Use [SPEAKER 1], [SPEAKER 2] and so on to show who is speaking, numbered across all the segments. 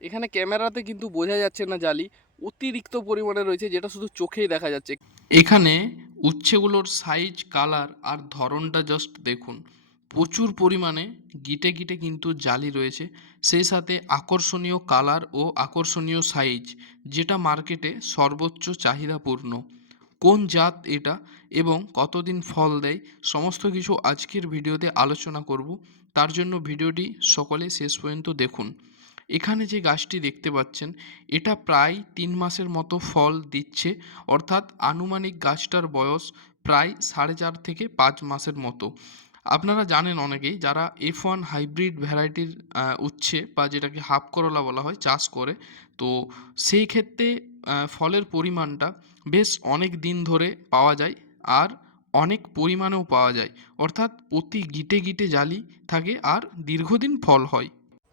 [SPEAKER 1] এখানে ক্যামেরাতে কিন্তু বোঝা যাচ্ছে না জালি, অতিরিক্ত পরিমাণে রয়েছে যেটা শুধু চোখেই দেখা যাচ্ছে। এখানে উচ্ছেগুলোর সাইজ, কালার আর ধরনটা জাস্ট দেখুন। প্রচুর পরিমাণে গিটে গিটে কিন্তু জালি রয়েছে। সেই সাথে আকর্ষণীয় কালার ও আকর্ষণীয় সাইজ, যেটা মার্কেটে সর্বোচ্চ চাহিদাপূর্ণ। কোন জাত এটা এবং কতদিন ফল দেয়, সমস্ত কিছু আজকের ভিডিওতে আলোচনা করব। তার জন্য ভিডিওটি সকলে শেষ পর্যন্ত দেখুন। এখানে যে গাছটি দেখতে পাচ্ছেন, এটা প্রায় তিন মাসের মতো ফল দিচ্ছে। অর্থাৎ আনুমানিক গাছটার বয়স প্রায় সাড়ে চার থেকে পাঁচ মাসের মতো। আপনারা জানেন অনেকেই যারা এফ ওয়ান হাইব্রিড ভ্যারাইটির উচ্ছে বা যেটাকে হাফ করলা বলা হয় চাষ করে, তো সেই ক্ষেত্রে ফলের পরিমাণটা বেশ অনেক দিন ধরে পাওয়া যায় আর অনেক পরিমাণেও পাওয়া যায়। অর্থাৎ প্রতি গিটে গিটে জালি থাকে আর দীর্ঘদিন ফল হয়।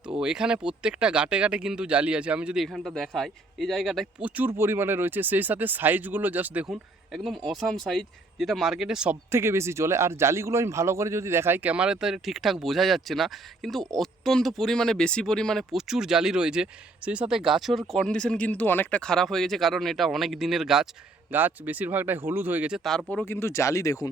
[SPEAKER 1] তো এখানে প্রত্যেকটা গাটে গাটে কিন্তু জালি আছে। আমি যদি এখানটা দেখাই, এই জায়গাটায় প্রচুর পরিমাণে রয়েছে। সেই সাথে সাইজগুলো জাস্ট দেখুন, একদম অসাম সাইজ যেটা মার্কেটে সব থেকে বেশি চলে। আর জালিগুলো আমি ভালো করে যদি দেখাই ক্যামেরাতে ঠিকঠাক বোঝা যাচ্ছে না, কিন্তু অত্যন্ত পরিমাণে, বেশি পরিমাণে প্রচুর জালি রয়েছে। সেই সাথে গাছের কন্ডিশন কিন্তু অনেকটা খারাপ হয়ে গেছে, কারণ এটা অনেক দিনের গাছ। গাছ বেশিরভাগটাই হলুদ হয়ে গেছে। তারপরও কিন্তু জালি দেখুন।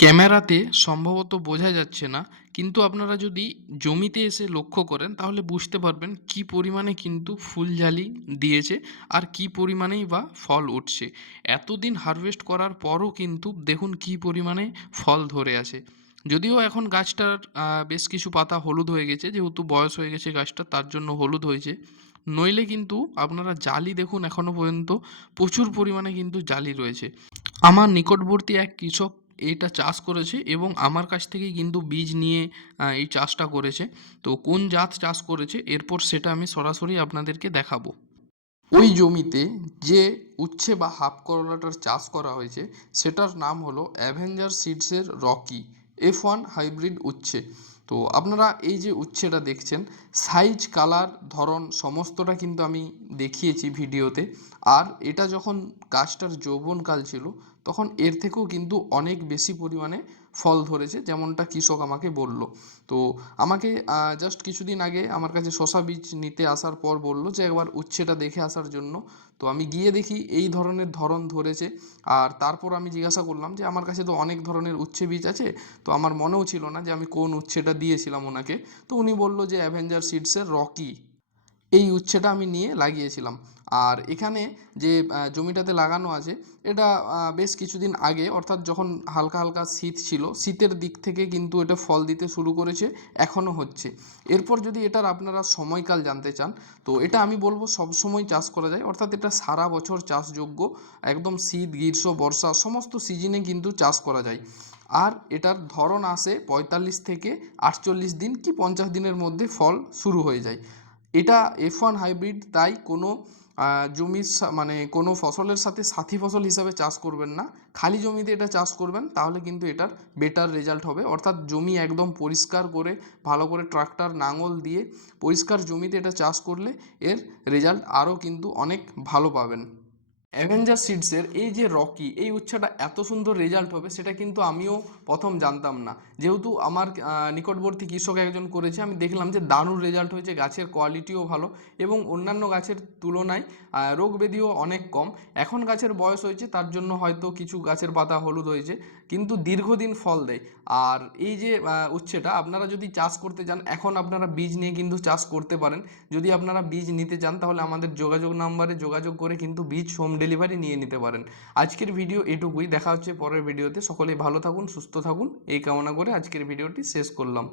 [SPEAKER 1] ক্যামেরাতে সম্ভবত বোঝা যাচ্ছে না, কিন্তু আপনারা যদি জমিতে এসে লক্ষ্য করেন, তাহলে বুঝতে পারবেন কি পরিমাণে কিন্তু ফুল জালি দিয়েছে আর কি পরিমাণেই বা ফল উঠছে। এতদিন হারভেস্ট করার পরও কিন্তু দেখুন কি পরিমাণে ফল ধরে আছে। যদিও এখন গাছটার বেশ কিছু পাতা হলুদ হয়ে গেছে, যেহেতু বয়স হয়ে গেছে গাছটা তার জন্য হলুদ হয়েছে। নইলে কিন্তু আপনারা জালি দেখুন এখনও পর্যন্ত প্রচুর পরিমাণে কিন্তু জালি রয়েছে। আমার নিকটবর্তী এক কৃষক এইটা চাষ করেছে এবং আমার কাছ থেকেই কিন্তু বীজ নিয়ে এই চাষটা করেছে। তো কোন জাত চাষ করেছে, এরপর সেটা আমি সরাসরি আপনাদেরকে দেখাবো। ওই জমিতে যে উচ্ছে বা হাফ করলাটার চাষ করা হয়েছে, সেটার নাম হলো অ্যাভেঞ্জার সিডসের রকি এফ ওয়ান হাইব্রিড উচ্ছে। তো আপনারা এই যে উচ্ছেটা দেখছেন, সাইজ, কালার, ধরন সমস্তটা কিন্তু আমি দেখিয়েছি ভিডিওতে। আর এটা যখন গাছটার যৌবনকাল ছিল তখন এর থেকেও কিন্তু অনেক বেশি পরিমাণে ফল ধরেছে, যেমনটা কৃষক আমাকে বলল। তো আমাকে জাস্ট কিছুদিন আগে আমার কাছে শশা বীজ নিতে আসার পর বলল যে, একবার উচ্ছেটা দেখে আসার জন্য। তো আমি গিয়ে দেখি এই ধরনের ধরন ধরেছে। আর তারপর আমি জিজ্ঞাসা করলাম যে, আমার কাছে তো অনেক ধরনের উচ্ছে বীজ আছে। তো আমার মনেও ছিল না যে, আমি কোন উচ্ছেটা দিয়েছিলাম ওনাকে। তো উনি বলল যে অ্যাভেঞ্জার সিডসের রকি এই উচ্ছেটা আমি নিয়ে লাগিয়েছিলাম। আর এখানে যে জমিটাতে লাগানো আছে, এটা বেশ কিছুদিন আগে, অর্থাৎ যখন হালকা হালকা শীত ছিল, শীতের দিক থেকে কিন্তু এটা ফল দিতে শুরু করেছে, এখনও হচ্ছে। এরপর যদি এটার আপনারা সময়কাল জানতে চান, তো এটা আমি বলব সব সময় চাষ করা যায়, অর্থাৎ এটা সারা বছর চাষযোগ্য, একদম শীত, গ্রীষ্ম, বর্ষা, সমস্ত সিজনে কিন্তু চাষ করা যায়। আর এটার ধরন আসে পঁয়তাল্লিশ থেকে আটচল্লিশ দিন কি পঞ্চাশ দিনের মধ্যে ফল শুরু হয়ে যায়। এটা এফ ওয়ান হাইব্রিড তাই কোনো জমির মানে কোনো ফসলের সাথে সাথী ফসল হিসাবে চাষ করবেন না। খালি জমিতে এটা চাষ করবেন, তাহলে কিন্তু এটার বেটার রেজাল্ট হবে। অর্থাৎ জমি একদম পরিষ্কার করে, ভালো করে ট্রাক্টর, নাঙল দিয়ে পরিষ্কার জমিতে এটা চাষ করলে এর রেজাল্ট আরও কিন্তু অনেক ভালো পাবেন। অ্যাভেঞ্জার সিডসের এই যে রকি এই উচ্ছাটা এত সুন্দর রেজাল্ট হবে, সেটা কিন্তু আমিও প্রথম জানতাম না। যেহেতু আমার নিকটবর্তী কৃষক একজন করেছে, আমি দেখলাম যে দারুণ রেজাল্ট হয়েছে, গাছের কোয়ালিটিও ভালো এবং অন্যান্য গাছের তুলনায় রোগ ব্যাধিও অনেক কম। এখন গাছের বয়স হয়েছে, তার জন্য হয়তো কিছু গাছের পাতা হলুদ হয়েছে, কিন্তু দীর্ঘদিন ফল দেয়। আর এই যে উচ্ছেটা, আপনারা যদি চাষ করতে চান এখন আপনারা বীজ নিয়ে কিন্তু চাষ করতে পারেন। যদি আপনারা বীজ নিতে চান, তাহলে আমাদের যোগাযোগ নাম্বারে যোগাযোগ করে কিন্তু বীজ হোম ডেলিভারি নিয়ে নিতে পারেন। আজকের ভিডিও এটুকুই। দেখা হচ্ছে পরের ভিডিওতে সকলেই ভালো থাকুন, সুস্থ থাকুন। এই কামনা করে আজকের ভিডিওটি শেষ করলাম।